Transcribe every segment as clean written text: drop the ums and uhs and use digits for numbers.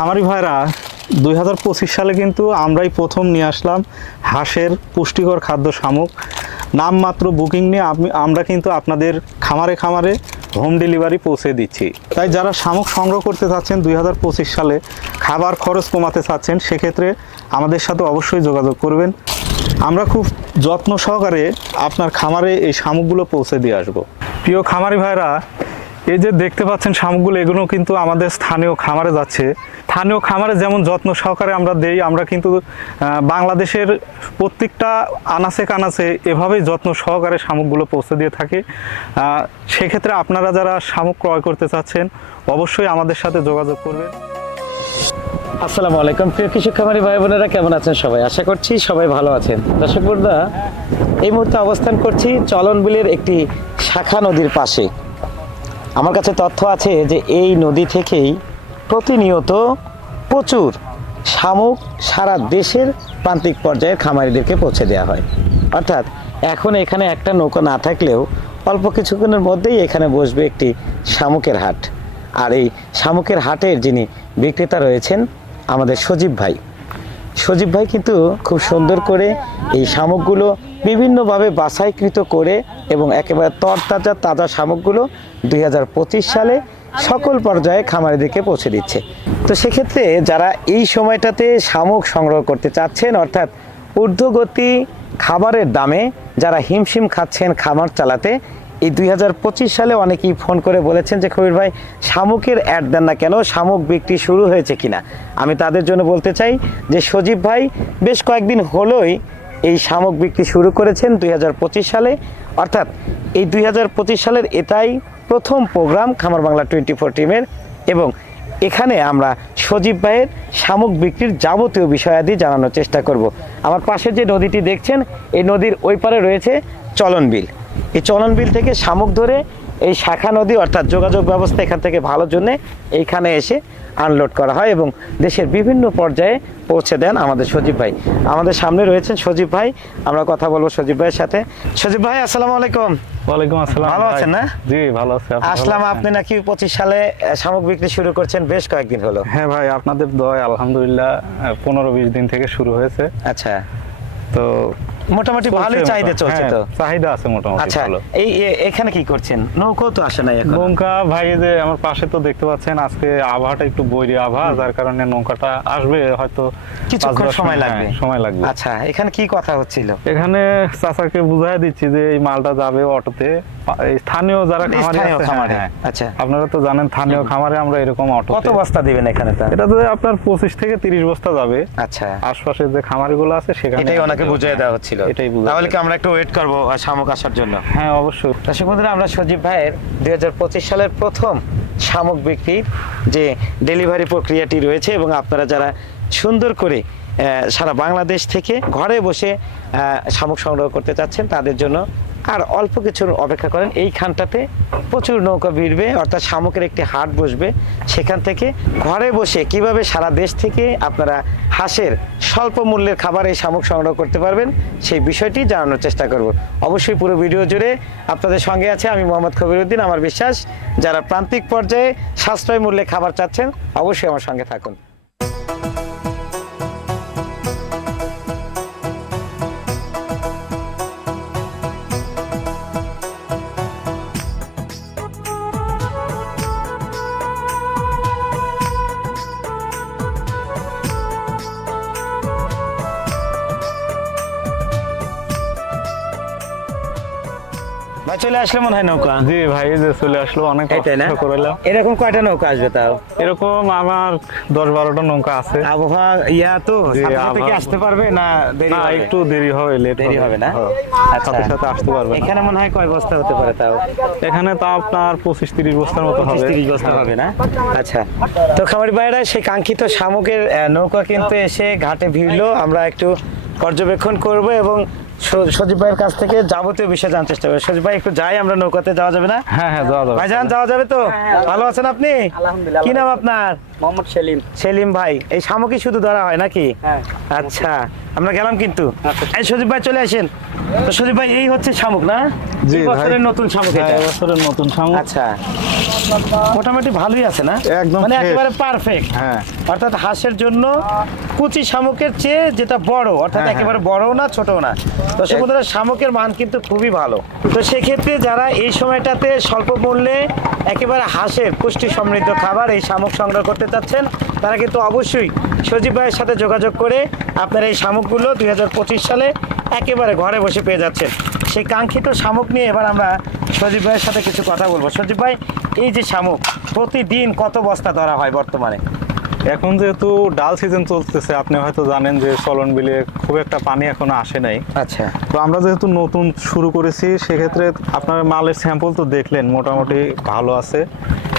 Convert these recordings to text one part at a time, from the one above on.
খামারি ভাইরা 2025 সালে কিন্তু আমরাই প্রথম নিয়ে আসলাম হাঁসের পুষ্টিকর খাদ্য শামুক। নামমাত্র বুকিং নিয়ে আমরা কিন্তু আপনাদের খামারে খামারে হোম ডেলিভারি পৌঁছে দিচ্ছি। তাই যারা শামুক সংগ্রহ করতে চাচ্ছেন 2025 সালে, খাবার খরচ কমাতে চাচ্ছেন, সেক্ষেত্রে আমাদের সাথে অবশ্যই যোগাযোগ করবেন। আমরা খুব যত্ন সহকারে আপনার খামারে এই শামুকগুলো পৌঁছে দিয়ে আসবো। প্রিয় খামারি ভাইরা, এই যে দেখতে পাচ্ছেন শামুকগুলো, এগুলো কিন্তু আমাদের স্থানীয় খামারে যাচ্ছে। স্থানীয় খামারে যেমন যত্ন সহকারে আমরা দেই, আমরা কিন্তু বাংলাদেশের প্রত্যেকটা আনাচে কানাচে এভাবেই যত্ন সহকারে শামুকগুলো পৌঁছে দিয়ে থাকি। সেক্ষেত্রে আপনারা যারা শামুক ক্রয় করতে চাচ্ছেন অবশ্যই আমাদের সাথে যোগাযোগ করবেন। আসসালামু আলাইকুম প্রিয় কৃষক খামারি ভাই বোনেরা, কেমন আছেন সবাই? আশা করছি সবাই ভালো আছেন। দর্শক বন্ধুরা, এই মুহূর্তে অবস্থান করছি চলনবিলের একটি শাখা নদীর পাশে। আমার কাছে তথ্য আছে যে এই নদী থেকেই প্রতিনিয়ত প্রচুর শামুক সারা দেশের প্রান্তিক পর্যায়ের খামারিদেরকে পৌঁছে দেওয়া হয়। অর্থাৎ এখন এখানে একটা নৌকা না থাকলেও অল্প কিছুক্ষণের মধ্যেই এখানে বসবে একটি শামুকের হাট। আর এই শামুকের হাটের যিনি বিক্রেতা রয়েছেন আমাদের সজীব ভাই। সজীব ভাই কিন্তু খুব সুন্দর করে এই শামুকগুলো বিভিন্নভাবে বাছাইকৃত করে এবং একেবারে তরতাজা তাজা শামুকগুলো 2025 সালে সকল পর্যায়ে খামারিদেরকে পৌঁছে দিচ্ছে। তো সেক্ষেত্রে যারা এই সময়টাতে শামুক সংগ্রহ করতে চাচ্ছেন, অর্থাৎ ঊর্ধ্বগতি খাবারের দামে যারা হিমশিম খাচ্ছেন খামার চালাতে, এই 2025 সালে অনেকেই ফোন করে বলেছেন যে কবির ভাই শামুকের অ্যাড দেন না কেন, শামুক বিক্রি শুরু হয়েছে কিনা। আমি তাদের জন্য বলতে চাই যে সজীব ভাই বেশ কয়েকদিন হলোই এই শামুক বিক্রি শুরু করেছেন 2025 সালে। অর্থাৎ এই 2025 সালের এটাই প্রথম প্রোগ্রাম খামার বাংলা 24 টিমের, এবং এখানে আমরা সজীব ভাইয়ের শামুক বিক্রির যাবতীয় বিষয়াদি জানানোর চেষ্টা করব। আমার পাশে যে নদীটি দেখছেন, এই নদীর ওই পারে রয়েছে চলনবিল। এই চলনবিল থেকে শামুক ধরে এই শাখা নদী অর্থাৎ যোগাযোগ ব্যবস্থা এখান থেকে ভালোর জন্যে এইখানে এসে আনলোড করা হয় এবং দেশের বিভিন্ন পর্যায়ে পৌঁছে দেন আমাদের সজীব ভাই। আমাদের সামনে রয়েছেন সজীব ভাই, আমরা কথা বলবো সজীব ভাইয়ের সাথে। সজীব ভাই, আসসালামু আলাইকুম। ওয়ালাইকুম আসসালাম। ভালো আছেন না? জি ভালো আছি। আসলাম, আপনি নাকি 25 সালে শামুক বিক্রি শুরু করছেন, বেশ কয়েকদিন হলো। হ্যাঁ ভাই, আপনাদের দোয়ায় আলহামদুলিল্লাহ 15-20 দিন থেকে শুরু হয়েছে। আচ্ছা, তো মোটামুটি ভালোই চাহিদা চলছে। তো চাহিদা আছে মোটামুটি। আচ্ছা, এই এখানে কি করছেন? নৌকাও তো আসে নাই এখন। নৌকা ভাই, যে আমার পাশে তো দেখতে পাচ্ছেন আজকে আবহাওয়াটা একটু বৈরী আবহাওয়া, যার কারণে নৌকাটা আসবে হয়তো কিছুক্ষণ সময় লাগবে। সময় লাগবে। আচ্ছা, এখানে কি কথা হচ্ছিল? এখানে চাচাকে বুঝাই দিচ্ছি যে এই মালটা যাবে অটোতে। স্থানীয় যারা খামারি আছে, আচ্ছা, আপনারা তো জানেন স্থানীয় খামারে আমরা এরকম অটো। কত বস্তা দিবেন এখানে? এটাতে আপনার 25 থেকে 30 বস্তা যাবে। আচ্ছা, আশপাশে যে খামারিগুলো আছে সেখানে এটাই ওনাকে বুঝিয়ে দেওয়া হচ্ছিল। এটাই তাহলে কি আমরা একটু ওয়েট করব শামুক আসার জন্য? হ্যাঁ অবশ্যই। দর্শক বন্ধুরা, আমরা সজীব ভাইয়ের 2025 সালের প্রথম শামুক বিক্রির যে ডেলিভারি প্রক্রিয়াটি রয়েছে, এবং আপনারা যারা সুন্দর করে সারা বাংলাদেশ থেকে ঘরে বসে শামুক সংগ্রহ করতে চাচ্ছেন তাদের জন্য আর অল্প কিছু অপেক্ষা করেন। এইখানটাতে প্রচুর নৌকা ভিড়বে, অর্থাৎ শামুকের একটি হাট বসবে। সেখান থেকে ঘরে বসে কিভাবে সারা দেশ থেকে আপনারা হাঁসের স্বল্প মূল্যের খাবার এই শামুক সংগ্রহ করতে পারবেন সেই বিষয়টি জানানোর চেষ্টা করব। অবশ্যই পুরো ভিডিও জুড়ে আপনাদের সঙ্গে আছে আমি মোহাম্মদ কবিরউদ্দিন। আমার বিশ্বাস যারা প্রান্তিক পর্যায়ে সাশ্রয় মূল্যে খাবার চাচ্ছেন অবশ্যই আমার সঙ্গে থাকুন। ভাই চলে আসলে মনে হয় নৌকা? জি ভাই, যে চলে আসলো, অনেক কষ্ট করলাম। এরকম কয়টা নৌকা আসবে তাও? এরকম আমার 10-12টা নৌকা আছে। আবহাওয়া তো থেকে আসতে পারবে না? দেরি না, হবে? একটু দেরি হবে, দেরি হবে না? সাথে সাথে আসতে পারবে। এখানে মনে হয় কয় বস্তা হতে পারে তাও? এখানে তো আপনার 25-30 বস্তার মতো হবে। 30 বস্তা হবে না? আচ্ছা, তো খামারি ভাইরা সেই কাঙ্ক্ষিত শামুকের নৌকা কিন্তু এসে ঘাটে ভিড়লো। আমরা একটু পর্যবেক্ষণ করব এবং সজীব ভাইয়ের কাছ থেকে যাবতীয় বিষয় জানার চেষ্টা করবো। সজীব ভাই, একটু যাই আমরা নৌকাতে, যাওয়া যাবে না? হ্যাঁ হ্যাঁ, যাওয়া যাবে। ভাইজান যাওয়া যাবে তো? ভালো আছেন আপনি? আলহামদুলিল্লাহ। কি নাম আপনার? মোহাম্মদ সেলিম। সেলিম ভাই, এই শামুকই শুধু ধরা হয় নাকি? হ্যাঁ। আচ্ছা, আমরা গেলাম কিন্তু। আচ্ছা। এই সজীব ভাই চলে আসেন। তো সজীব ভাই, এই হচ্ছে শামুক না? জি এই ভাই। বছরের নতুন শামুক হ্যাঁ, এটা। এবছরের নতুন শামুক। আচ্ছা, মোটামুটি ভালোই আছে না? একদম মানে fresh। একেবারে পারফেক্ট। হ্যাঁ। অর্থাৎ হাঁসের জন্য কুচি শামুকের চেয়ে যেটা বড়, অর্থাৎ হ্যাঁ, একেবারে বড়ও না ছোটও না। তো সেক্ষেত্রে শামুকের মান কিন্তু খুবই ভালো। তো সেক্ষেত্রে যারা এই সময়টাতে স্বল্প মূল্যে একেবারে হাঁসের পুষ্টি সমৃদ্ধ খাবার এই শামুক সংগ্রহ করতে চাচ্ছেন, তারা কিন্তু অবশ্যই সজীব ভাইয়ের সাথে যোগাযোগ করে আপনারা এই শামুকগুলো 2025 সালে একেবারে ঘরে বসে পেয়ে যাচ্ছেন। সেই কাঙ্ক্ষিত শামুক নিয়ে এবার আমরা সজীব ভাইয়ের সাথে কিছু কথা বলবো। সজীব ভাই, এই যে শামুক প্রতিদিন কত বস্তা ধরা হয় বর্তমানে? এখন যেহেতু ডাল সিজন চলতেছে, আপনি হয়তো জানেন যে চলন বিলে খুব একটা পানি এখনো আসে নাই। আচ্ছা, তো আমরা যেহেতু নতুন শুরু করেছি, সেক্ষেত্রে আপনার মালের স্যাম্পল তো দেখলেন মোটামুটি ভালো আছে।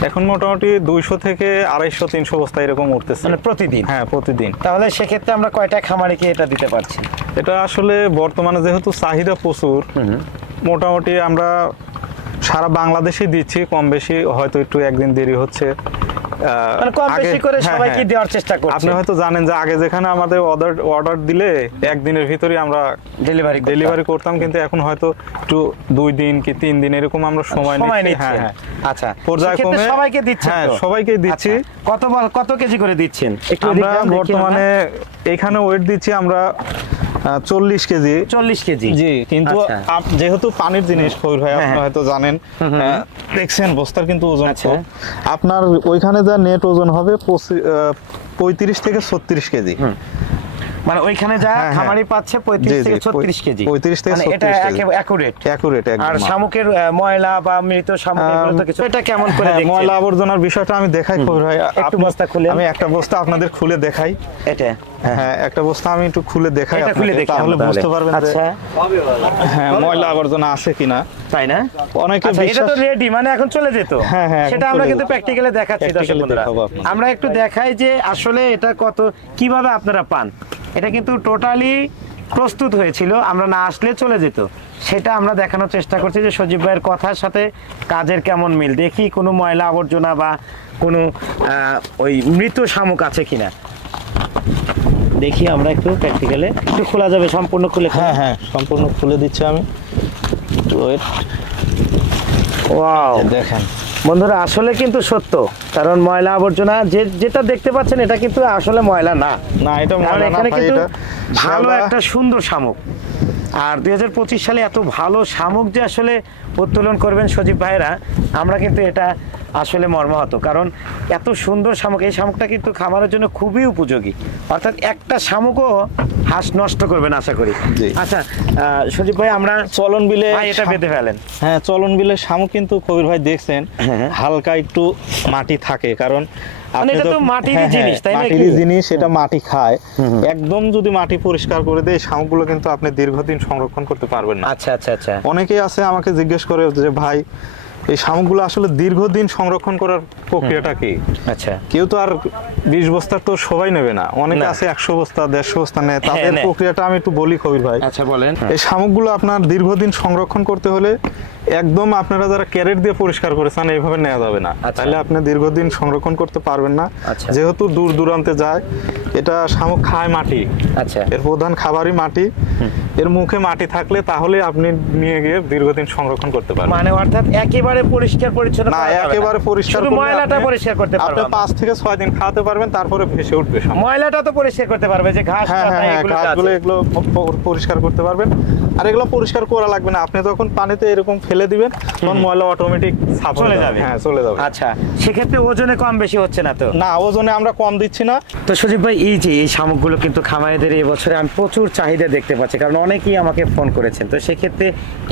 এখন মোটামুটি 200 থেকে 250 300 বস্তা এরকম উঠতেছে। মানে প্রতিদিন? হ্যাঁ, প্রতিদিন। তাহলে সেক্ষেত্রে আমরা কয়টা খামারিকে এটা দিতে পারছি? এটা আসলে বর্তমানে যেহেতু চাহিদা প্রচুর, মোটামুটি আমরা সারা বাংলাদেশে দিচ্ছি, কম বেশি হয়তো একটু একদিন দেরি হচ্ছে। মানে কম বেশি করে হ্যাঁ, সবাইকে হ্যাঁ। দেওয়ার চেষ্টা করছি। আপনি হয়তো জানেন যে আগে যেখানে আমাদের অর্ডার দিলে একদিনের ভিতরে আমরা ডেলিভারি করতাম, কিন্তু এখন হয়তো একটু 2 দিন কি 3 দিন এরকম আমরা সময় নিচ্ছি। নিচ্ছি। হ্যাঁ, আচ্ছা, পর্যায়ক্রমে সেক্ষেত্রে সবাইকে দিচ্ছেন হ্যাঁ, তো? সবাইকে দিচ্ছি। আচ্ছা, কত কেজি করে দিচ্ছেন একটু আমরা দেখি আমরা। বর্তমানে এখানে ওয়েট দিচ্ছি আমরা 40 কেজি। 40 কেজি? জি, কিন্তু আচ্ছা। যেহেতু পানির জিনিস কবির ভাই, আপনি হ্যাঁ। হয়তো জানেন, দেখছেন বস্তার কিন্তু ওজন আচ্ছা। কম। আপনার ওইখানে যা নেট ওজন হবে 35 থেকে 36 কেজি। মানে ওইখানে যা হ্যাঁ, খামারি পাচ্ছে 35 জি, জি, থেকে 36 কেজি। 35 থেকে মানে এটা 36 কেজি। অ্যাকুরেট। অ্যাকুরেট আর একদম। শামুকের ময়লা বা মৃত শামুক এগুলো তো কিছু, এটা কেমন করে হ্যাঁ, দেখছেন? ময়লা আবর্জনার বিষয়টা আমি দেখাই কবির ভাই। একটু বস্তা খুলেন। আমি একটা বস্তা আপনাদের খুলে দেখাই। এটা হ্যাঁ, একটা বস্তা আমি একটু খুলে দেখাই এটা খুলে আপনাকে, দেখি তাহলে আমরা বুঝতে পারবেন যে আচ্ছা, হ্যাঁ, ময়লা আবর্জনা আছে কিনা। তাই না? অনেকে আচ্ছা, এটা তো বিশ্বাস রেডি, মানে এখন চলে যেত। হ্যাঁ, হ্যাঁ, এখন সেটা আমরা চলে কিন্তু যেত। প্র্যাকটিক্যালি দেখাচ্ছি দর্শক Practically বন্ধুরা। দেখাবো আপনাদের। আমরা একটু দেখাই যে আসলে এটা কত কিভাবে আপনারা পান। এটা কিন্তু টোটালি প্রস্তুত হয়েছিল, আমরা না আসলে চলে যেত। সেটা আমরা দেখানোর চেষ্টা করছি যে সজীব ভাইয়ের কথার সাথে কাজের কেমন মিল। দেখি কোনো ময়লা আবর্জনা বা কোনো ওই মৃত শামুক আছে কিনা দেখি আমরা একটু প্র্যাকটিক্যালে। একটু খোলা যাবে সম্পূর্ণ খুলে? হ্যাঁ, হ্যাঁ, সম্পূর্ণ খুলে দিচ্ছি আমি। ওয়েট, ওয়াও, দেখেন বন্ধুরা আসলে কিন্তু সত্য, কারণ ময়লা আবর্জনা যেটা দেখতে পাচ্ছেন এটা কিন্তু আসলে ময়লা না। না, এটা কারণ ময়লা না এখানে ভাই, কিন্তু এটা ভালো শ্যাওলা। একটা সুন্দর শামুক। আর 2025 সালে এত ভালো শামুক যে আসলে উত্তোলন করবেন সজীব ভাইরা, আমরা কিন্তু এটা আসলে মর্মাহত। কারণ এত সুন্দর শামুক, এই শামুকটা কিন্তু খামারের জন্য খুবই উপযোগী। অর্থাৎ একটা শামুকও হাঁস নষ্ট করবেন আশা করি। জি। আচ্ছা সজীব ভাই, আমরা চলন বিলে ভাই এটা বেঁধে ফেলেন। হ্যাঁ, চলন বিলে শামুক কিন্তু কবির ভাই দেখছেন হ্যাঁ। হালকা একটু মাটি থাকে, কারণ আপনি এটা তো যখন- মাটিরই হ্যাঁ, জিনিস, তাই না মাটিরই কি? জিনিস, এটা মাটি খায়। একদম যদি মাটি পরিষ্কার করে দেয়, শামুকগুলো কিন্তু আপনি দীর্ঘদিন সংরক্ষণ করতে পারবেন না। আচ্ছা আচ্ছা আচ্ছা, অনেকেই আছে আমাকে জিজ্ঞেস করে যে ভাই, এই শামুকগুলো আসলে দীর্ঘদিন সংরক্ষণ করার প্রক্রিয়াটা কি? আচ্ছা। কেউ তো আর 20 বস্তা তো সবাই নেবে না, অনেকে না। আছে 100 বস্তা 150 বস্তা নেয়। তাদের নেয়। প্রক্রিয়াটা আমি একটু বলি কবির ভাই। আচ্ছা বলেন। এই শামুকগুলো আপনার দীর্ঘদিন সংরক্ষণ করতে হলে একদম আপনারা যারা ক্যারেট দিয়ে পরিষ্কার করেছেন এইভাবে নেওয়া যাবে না, আচ্ছা। তাহলে আপনি দীর্ঘদিন সংরক্ষণ করতে পারবেন না। আচ্ছা। যেহেতু দূর দূরান্তে যায়, এটা শামুক খায় মাটি, আচ্ছা, এর প্রধান খাবারই মাটি। এর মুখে মাটি থাকলে তাহলে আপনি নিয়ে গিয়ে দীর্ঘদিন সংরক্ষণ করতে পারবেন। মানে অর্থাৎ একেবারে পরিষ্কার পরিচ্ছন্ন না, করা যাবে একেবারে পরিষ্কার শুধু করলে ময়লাটা আপনি- পরিষ্কার করতে আপনি পারবেন। 5 থেকে 6 দিন খাওয়াতে পারবেন, তারপরে ভেসে উঠবে শামুক। ময়লাটা তো পরিষ্কার করতে পারবে, যে ঘাস হ্যাঁ, হ্যাঁ, হ্যাঁ, ঘাসগুলো এগুলো পরিষ্কার করতে পারবেন। আর এগুলো পরিষ্কার করা লাগবে না, আপনি যখন পানিতে এরকম ফেলে দিবেন তখন ময়লা অটোমেটিক সাফ চলে হয়ে যাবে। হ্যাঁ, চলে যাবে। আচ্ছা, সেক্ষেত্রে ওজনে কম বেশি হচ্ছে না তো? না, ওজনে আমরা কম দিচ্ছি না। তো সজীব ভাই, এই যে এই শামুকগুলো কিন্তু খামারিদের এই বছরে আমি প্রচুর চাহিদা দেখতে পাচ্ছি, কারণ অনেকেই আমাকে ফোন করেছেন। তো সেক্ষেত্রে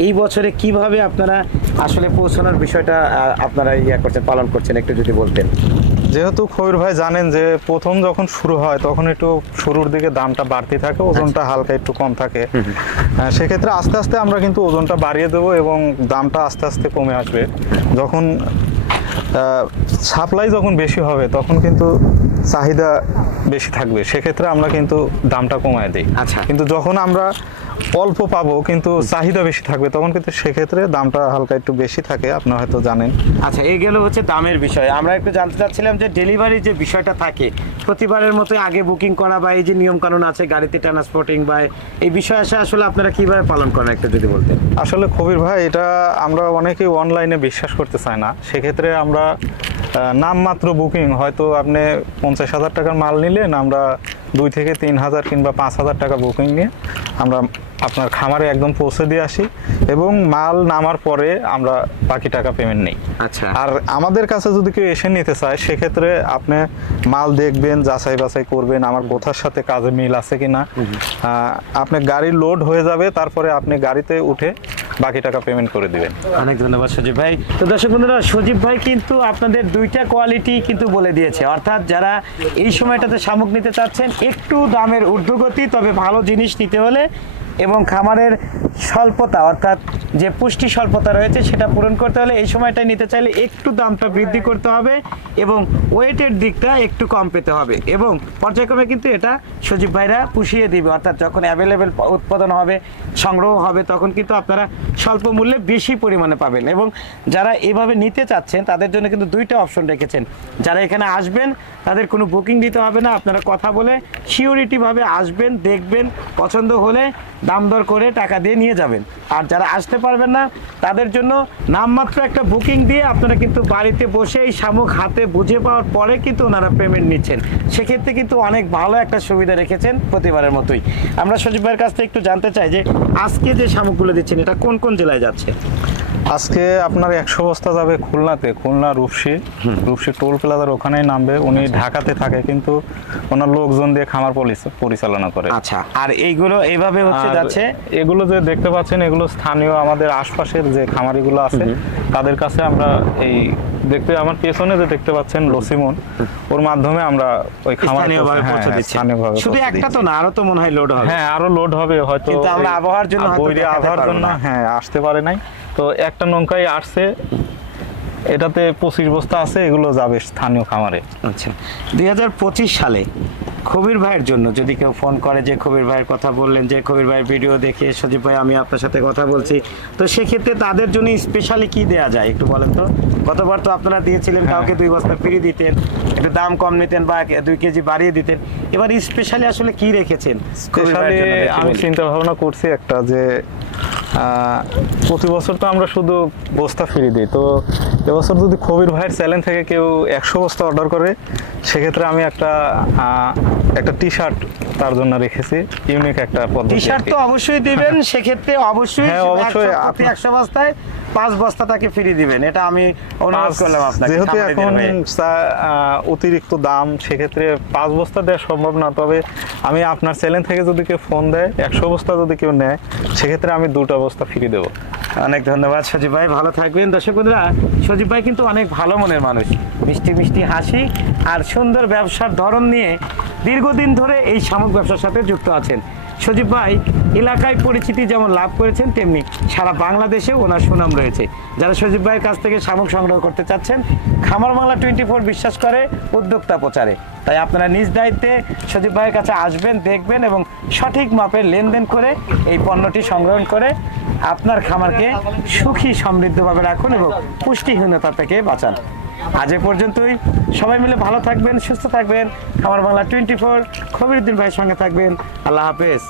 এই বছরে কিভাবে আপনারা আসলে পৌঁছানোর বিষয়টা আপনারা করছেন, পালন করছেন, একটু যদি বলতেন। যেহেতু খবির ভাই জানেন যে প্রথম যখন শুরু হয় তখন একটু শুরুর দিকে দামটা বাড়তি থাকে, ওজনটা হালকা একটু কম থাকে। সেক্ষেত্রে আস্তে আস্তে আমরা কিন্তু ওজনটা বাড়িয়ে দেবো এবং দামটা আস্তে আস্তে কমে আসবে। যখন সাপ্লাই যখন বেশি হবে তখন কিন্তু চাহিদা বেশি থাকবে, সেক্ষেত্রে আমরা কিন্তু দামটা কমায় দিই। আচ্ছা। কিন্তু যখন আমরা অল্প পাবো কিন্তু চাহিদা বেশি থাকবে, তখন কিন্তু সেক্ষেত্রে দামটা হালকা একটু বেশি থাকে, আপনারা হয়তো জানেন। আচ্ছা, এই গেল হচ্ছে দামের বিষয়। আমরা একটু জানতে চাচ্ছিলাম যে ডেলিভারি যে বিষয়টা থাকে প্রতিবারের মতো আগে বুকিং করা বা এই যে নিয়ম কানুন আছে গাড়িতে ট্রান্সপোর্টিং বা এই বিষয় আসলে আপনারা কিভাবে পালন করেন একটু যদি বলতেন। আসলে কবির ভাই, এটা আমরা অনেকেই অনলাইনে বিশ্বাস করতে চাই না, সেক্ষেত্রে আমরা নামমাত্র বুকিং, হয়তো আপনি 50,000 টাকার মাল নিলেন, আমরা 2 থেকে 3,000 কিংবা 5,000 টাকা বুকিং নিয়ে আমরা আপনার খামারে একদম পৌঁছে দিয়ে আসি এবং মাল নামার পরে আমরা বাকি টাকা পেমেন্ট নেই। আচ্ছা, আর আমাদের কাছে যদি কেউ এসে নিতে চায় সেক্ষেত্রে আপনি মাল দেখবেন, যাচাই বাছাই করবেন আমার কোথার সাথে কাজে মিল আছে কিনা, আপনি গাড়ি লোড হয়ে যাবে, তারপরে আপনি গাড়িতে উঠে বাকি টাকা পেমেন্ট করে দিবেন। অনেক ধন্যবাদ সজীব ভাই। তো দর্শক বন্ধুরা, সজীব ভাই কিন্তু আপনাদের দুইটা কোয়ালিটি কিন্তু বলে দিয়েছে, অর্থাৎ যারা এই সময়টাতে শামুক নিতে চাচ্ছেন একটু দামের ঊর্ধ্বগতি, তবে ভালো জিনিস নিতে হলে এবং খামারের স্বল্পতা অর্থাৎ যে পুষ্টি স্বল্পতা রয়েছে সেটা পূরণ করতে হলে এই সময়টায় নিতে চাইলে একটু দামটা বৃদ্ধি করতে হবে এবং ওয়েটের দিকটা একটু কম পেতে হবে এবং পর্যায়ক্রমে কিন্তু এটা সজীব ভাইরা পুষিয়ে দিবে, অর্থাৎ যখন অ্যাভেলেবেল উৎপাদন হবে, সংগ্রহ হবে, তখন কিন্তু আপনারা স্বল্প মূল্যে বেশি পরিমাণে পাবেন। এবং যারা এভাবে নিতে চাচ্ছেন তাদের জন্য কিন্তু দুইটা অপশন রেখেছেন। যারা এখানে আসবেন তাদের কোনো বুকিং দিতে হবে না, আপনারা কথা বলে সিওরিটিভাবে আসবেন, দেখবেন, পছন্দ হলে দাম দর করে টাকা দিয়ে নিয়ে যাবেন। আর যারা আসতে পারবেন না তাদের জন্য নামমাত্র একটা বুকিং দিয়ে আপনারা কিন্তু বাড়িতে বসে এই শামুক হাতে বুঝে পাওয়ার পরে কিন্তু ওনারা পেমেন্ট নিচ্ছেন। সেক্ষেত্রে কিন্তু অনেক ভালো একটা সুবিধা রেখেছেন প্রতিবারের মতোই। আমরা সজীব ভাইয়ের কাছ থেকে একটু জানতে চাই যে আজকে যে শামুকগুলো দিচ্ছেন এটা কোন কোন জেলায় যাচ্ছে? আজকে আপনার 100 বস্তা যাবে খুলনাতে, খুলনা রূপসী টোল প্লাজার ওখানেই নামবে। উনি ঢাকাতে থাকে কিন্তু ওনার লোকজন দিয়ে খামার পরিচালনা করে। আচ্ছা, আর এইগুলো এইভাবে হচ্ছে যাচ্ছে? এগুলো যে দেখতে পাচ্ছেন এগুলো স্থানীয় আমাদের আশপাশের যে খামারিগুলো আছে তাদের কাছে আমরা এই দেখতে, আমার পেছনে যে দেখতে পাচ্ছেন লসিমন, ওর মাধ্যমে আমরা ওই স্থানীয়ভাবে পৌঁছে দিচ্ছি। শুধু একটা তো না, আরো তো মনে হয় লোড হবে। হ্যাঁ, আরো লোড হবে হয়তো, কিন্তু আমরা আবহাওয়ার জন্য আবহাওয়ার জন্য হ্যাঁ আসতে পারে নাই। তো একটা নৌকায় আসছে, এটাতে 25 বস্তা আছে, এগুলো যাবে স্থানীয় খামারে। আচ্ছা, 2025 সালে কবির ভাইয়ের জন্য যদি কেউ ফোন করে যে কবির ভাইয়ের কথা বললেন, যে কবির ভাইয়ের ভিডিও দেখে সজীব ভাই আমি আপনার সাথে কথা বলছি, তো সেক্ষেত্রে তাদের জন্য স্পেশালি কি দেয়া যায় একটু বলেন তো? গতবার তো আপনারা দিয়েছিলেন কাউকে 2 বস্তা ফ্রি দিতেন, একটু দাম কম নিতেন বা 2 কেজি বাড়িয়ে দিতেন, এবার স্পেশালি আসলে কি রেখেছেন? স্পেশালি আমি চিন্তা ভাবনা করছি একটা যে প্রতি বছর তো আমরা শুধু বস্তা ফ্রি দিই, তো এবছর যদি কবির ভাইয়ের চ্যানেল থেকে কেউ 100 বস্তা অর্ডার করে সেক্ষেত্রে আমি একটা টি শার্ট তার জন্য রেখেছি, ইউনিক একটা পদ্ধতি। টি শার্ট তো অবশ্যই দিবেন, সেক্ষেত্রে অবশ্যই 100 বস্তায় 5 বস্তা তাকে ফ্রি দিবেন, এটা আমি অনুরোধ করলাম আপনাকে। যেহেতু এখন অতিরিক্ত দাম, সেক্ষেত্রে 5 বস্তা দেওয়া সম্ভব না, তবে আমি আপনার চ্যানেল থেকে যদি কেউ ফোন দেয় 100 বস্তা যদি কেউ নেয় সেক্ষেত্রে আমি 2টা বস্তা ফ্রি দেবো। অনেক ধন্যবাদ সজীব ভাই, ভালো থাকবেন। দর্শক বন্ধুরা, সজীব ভাই কিন্তু অনেক ভালো মনের মানুষ, মিষ্টি মিষ্টি হাসি আর সুন্দর ব্যবসার ধরন নিয়ে দীর্ঘদিন ধরে এই শামুক ব্যবসার সাথে যুক্ত আছেন। সজীব ভাই এলাকায় পরিচিতি যেমন লাভ করেছেন, তেমনি সারা বাংলাদেশে ওনার সুনাম রয়েছে। যারা সজীব ভাইয়ের কাছ থেকে শামুক সংগ্রহ করতে চাচ্ছেন, খামার বাংলা 24 বিশ্বাস করে উদ্যোক্তা প্রচারে, তাই আপনারা নিজ দায়িত্বে সজীব ভাইয়ের কাছে আসবেন, দেখবেন এবং সঠিক মাপের লেনদেন করে এই পণ্যটি সংগ্রহ করে আপনার খামারকে সুখী সমৃদ্ধভাবে রাখুন এবং পুষ্টিহীনতা থেকে বাঁচান। আজ এ পর্যন্তই, সবাই মিলে ভালো থাকবেন, সুস্থ থাকবেন। খামার বাংলা 24 খবিরউদ্দিন ভাইয়ের সঙ্গে থাকবেন। আল্লাহ হাফেজ।